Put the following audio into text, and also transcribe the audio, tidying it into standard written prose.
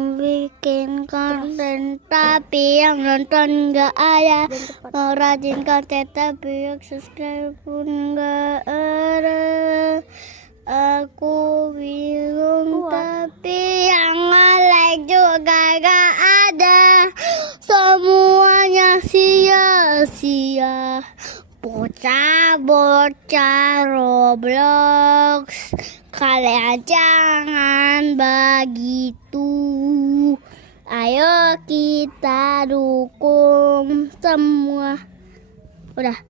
Bikin konten tapi yang nonton nggak ada. Mau rajin konten tapi yang subscribe pun nggak ada. Aku bingung tapi yang like juga nggak ada. Semuanya sia-sia. Bocah-bocah Roblox, kalian jangan begitu. Ayo kita dukung semua. Udah.